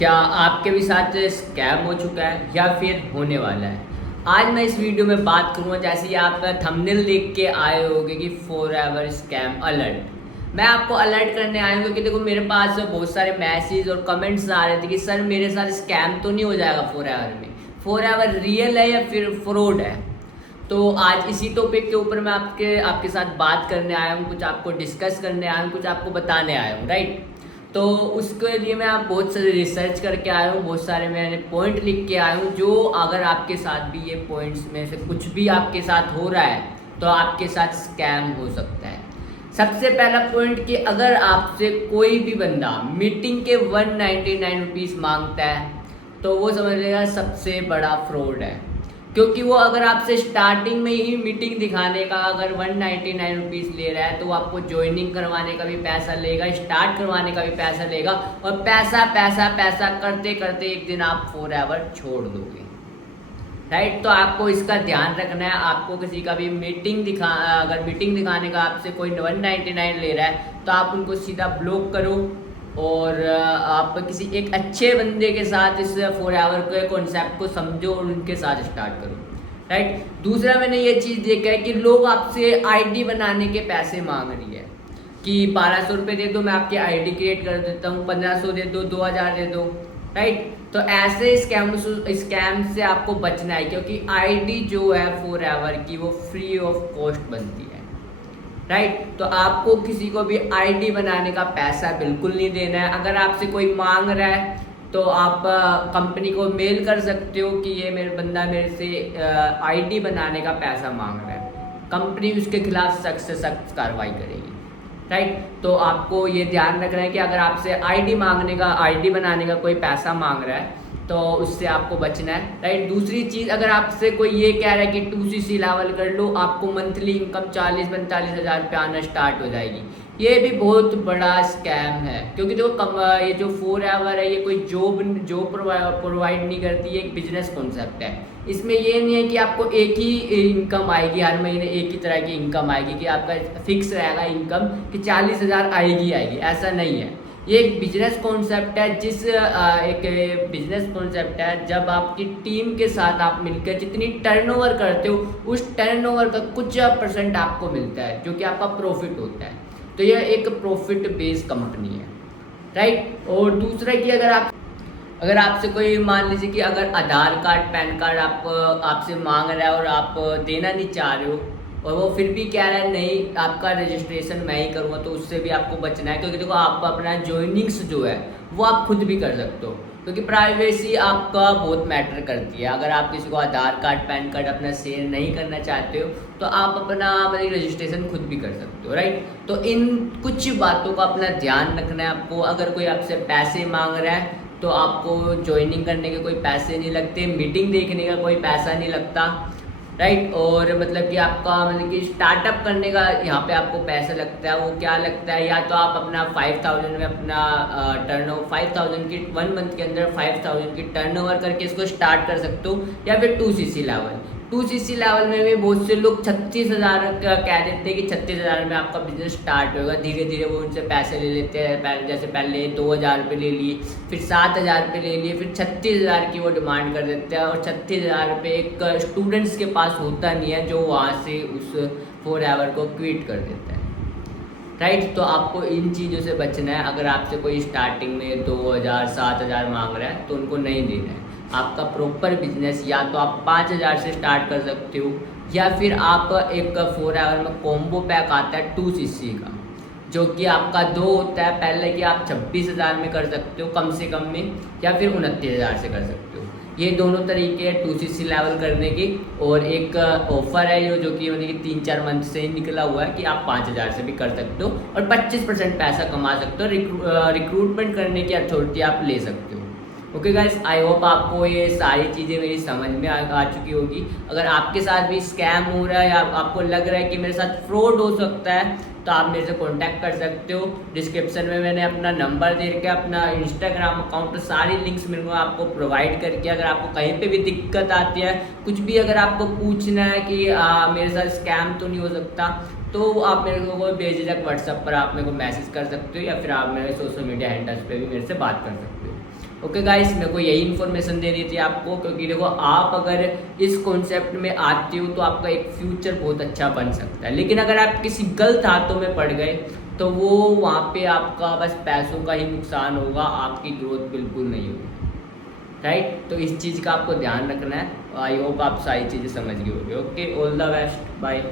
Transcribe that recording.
क्या आपके भी साथ स्कैम हो चुका है या फिर होने वाला है? आज मैं इस वीडियो में बात करूँगा, जैसे ही आप थंबनेल देख के आए होगे कि फॉरएवर स्कैम अलर्ट। मैं आपको अलर्ट करने आया हूँ क्योंकि देखो मेरे पास बहुत सारे मैसेज और कमेंट्स आ रहे थे कि सर मेरे साथ स्कैम तो नहीं हो जाएगा फॉरएवर में, फॉरएवर रियल है या फिर फ्रॉड है। तो आज इसी टॉपिक के ऊपर मैं आपके साथ बात करने आया हूँ, कुछ आपको डिस्कस करने आया हूँ, कुछ आपको बताने आया हूँ, राइट। तो उसके लिए मैं आप बहुत सारे रिसर्च करके आया हूँ, बहुत सारे मैंने पॉइंट लिख के आया हूँ, जो अगर आपके साथ भी ये पॉइंट्स में से कुछ भी आपके साथ हो रहा है तो आपके साथ स्कैम हो सकता है। सबसे पहला पॉइंट कि अगर आपसे कोई भी बंदा मीटिंग के 199 रुपीज़ मांगता है तो वो समझ लेगा सबसे बड़ा फ्रॉड है, क्योंकि वो अगर आपसे स्टार्टिंग में ही मीटिंग दिखाने का अगर 199 रुपीज़ ले रहा है तो वो आपको ज्वाइनिंग करवाने का भी पैसा लेगा, स्टार्ट करवाने का भी पैसा लेगा, और पैसा पैसा पैसा करते करते एक दिन आप फॉरएवर छोड़ दोगे, राइट। तो आपको इसका ध्यान रखना है। आपको किसी का भी अगर मीटिंग दिखाने का आपसे कोई 199 ले रहा है तो आप उनको सीधा ब्लॉक करो, और आप किसी एक अच्छे बंदे के साथ इस फॉरएवर के कॉन्सेप्ट को समझो और उनके साथ स्टार्ट करो, राइट। दूसरा मैंने ये चीज़ देखा है कि लोग आपसे आईडी बनाने के पैसे मांग रही है कि 1200 रुपये दे दो, मैं आपकी आईडी क्रिएट कर देता हूँ, 1500 दे दो, 2000 दे दो, राइट। तो ऐसे स्कैम से आपको बचना है, क्योंकि आईडी जो है फॉरएवर की वो फ्री ऑफ कॉस्ट बनती है, राइट। तो आपको किसी को भी आईडी बनाने का पैसा बिल्कुल नहीं देना है। अगर आपसे कोई मांग रहा है तो आप कंपनी को मेल कर सकते हो कि ये मेरे बंदा मेरे से आईडी बनाने का पैसा मांग रहा है, कंपनी उसके खिलाफ सख्त से सख्त कार्रवाई करेगी, राइट। तो आपको ये ध्यान रखना है कि अगर आपसे आईडी बनाने का कोई पैसा मांग रहा है तो उससे आपको बचना है, राइट। दूसरी चीज़, अगर आपसे कोई ये कह रहा है कि 2cc लेवल कर लो, आपको मंथली इनकम 40-45 हज़ार रुपये आना स्टार्ट हो जाएगी, ये भी बहुत बड़ा स्कैम है। क्योंकि देखो ये जो फॉरएवर है ये कोई जॉब प्रोवाइड नहीं करती, ये एक बिजनेस कॉन्सेप्ट है। इसमें ये नहीं है कि आपको एक ही इनकम आएगी, हर महीने एक ही तरह की इनकम आएगी, कि आपका फिक्स रहेगा इनकम कि 40 हज़ार आएगी, ऐसा नहीं है। ये एक बिजनेस कॉन्सेप्ट है, एक बिजनेस कॉन्सेप्ट है जब आपकी टीम के साथ आप मिलकर जितनी टर्नओवर करते हो उस टर्नओवर का कुछ % आपको मिलता है, जो कि आपका प्रॉफिट होता है। तो यह एक प्रॉफिट बेस्ड कंपनी है, राइट। और दूसरा कि अगर आपसे कोई मान लीजिए कि अगर आधार कार्ड पैन कार्ड आपसे मांग रहा है और आप देना नहीं चाह रहे हो, और वो फिर भी कह रहा है नहीं आपका रजिस्ट्रेशन मैं ही करूँगा, तो उससे भी आपको बचना है। क्योंकि देखो आप अपना जॉइनिंग्स जो है वो आप खुद भी कर सकते हो, क्योंकि प्राइवेसी आपका बहुत मैटर करती है। अगर आप किसी को आधार कार्ड पैन कार्ड अपना शेयर नहीं करना चाहते हो तो आप अपना मतलब रजिस्ट्रेशन खुद भी कर सकते हो, राइट। तो इन कुछ बातों का अपना ध्यान रखना है आपको। अगर कोई आपसे पैसे मांग रहा है तो आपको ज्वाइनिंग करने के कोई पैसे नहीं लगते, मीटिंग देखने का कोई पैसा नहीं लगता, राइट। और मतलब कि आपका मतलब कि स्टार्टअप करने का यहाँ पे आपको पैसा लगता है। वो क्या लगता है, या तो आप अपना 5000 में अपना 5000 की 1 मंथ के अंदर 5000 की टर्नओवर करके इसको स्टार्ट कर सकते हो, या फिर 2cc लेवल में भी बहुत से लोग 36,000 का कह देते हैं कि 36,000 में आपका बिजनेस स्टार्ट होगा। धीरे धीरे वो उनसे पैसे ले लेते हैं, जैसे पहले 2,000 रुपये ले लिए, फिर 7,000 रुपये ले लिए, फिर 36,000 की वो डिमांड कर देते हैं। और 36,000 रुपये एक स्टूडेंट्स के पास होता नहीं है जो वहाँ से उस फॉरएवर को क्विट कर देता है, राइट। तो आपको इन चीज़ों से बचना है। अगर आपसे कोई स्टार्टिंग में 2,000 7,000 मांग रहा है तो उनको नहीं देना है। आपका प्रॉपर बिजनेस या तो आप 5,000 से स्टार्ट कर सकते हो, या फिर आप एक फॉरएवर में कॉम्बो पैक आता है 2cc का, जो कि आपका 2 होता है। पहले कि आप 26,000 में कर सकते हो कम से कम में, या फिर 29,000 से कर सकते हो। ये दोनों तरीके हैं 2cc लेवल करने की। और एक ऑफर है जो कि मतलब कि 3-4 मंथ से ही निकला हुआ है कि आप 5,000 से भी कर सकते हो और 25% पैसा कमा सकते हो। रिक्रूटमेंट करने की अथॉरिटी आप ले सकते हो। ओके गाइस, आई होप आपको ये सारी चीज़ें मेरी समझ में आ चुकी होगी। अगर आपके साथ भी स्कैम हो रहा है या आपको लग रहा है कि मेरे साथ फ्रॉड हो सकता है तो आप मेरे से कांटेक्ट कर सकते हो। डिस्क्रिप्शन में मैंने अपना नंबर दे के अपना इंस्टाग्राम अकाउंट सारी लिंक्स मेरे को आपको प्रोवाइड करके, अगर आपको कहीं पे भी दिक्कत आती है, कुछ भी अगर आपको पूछना है कि मेरे साथ स्कैम तो नहीं हो सकता, तो आप मेरे को बेझिझक व्हाट्सएप पर आप मेरे को मैसेज कर सकते हो, या फिर आप मेरे सोशल मीडिया हैंडल्स पे भी मेरे से बात कर सकते हो। ओके गाइस, मेरे को यही इन्फॉर्मेशन दे रही थी आपको, क्योंकि देखो आप अगर इस कॉन्सेप्ट में आते हो तो आपका एक फ्यूचर बहुत अच्छा बन सकता है, लेकिन अगर आप किसी गलत हाथों में पड़ गए तो वो वहाँ पे आपका बस पैसों का ही नुकसान होगा, आपकी ग्रोथ बिल्कुल नहीं होगी। राइट, तो इस चीज़ का आपको ध्यान रखना है। आई होप आप सारी चीज़ें समझ गए होगे। Okay, all the best, bye.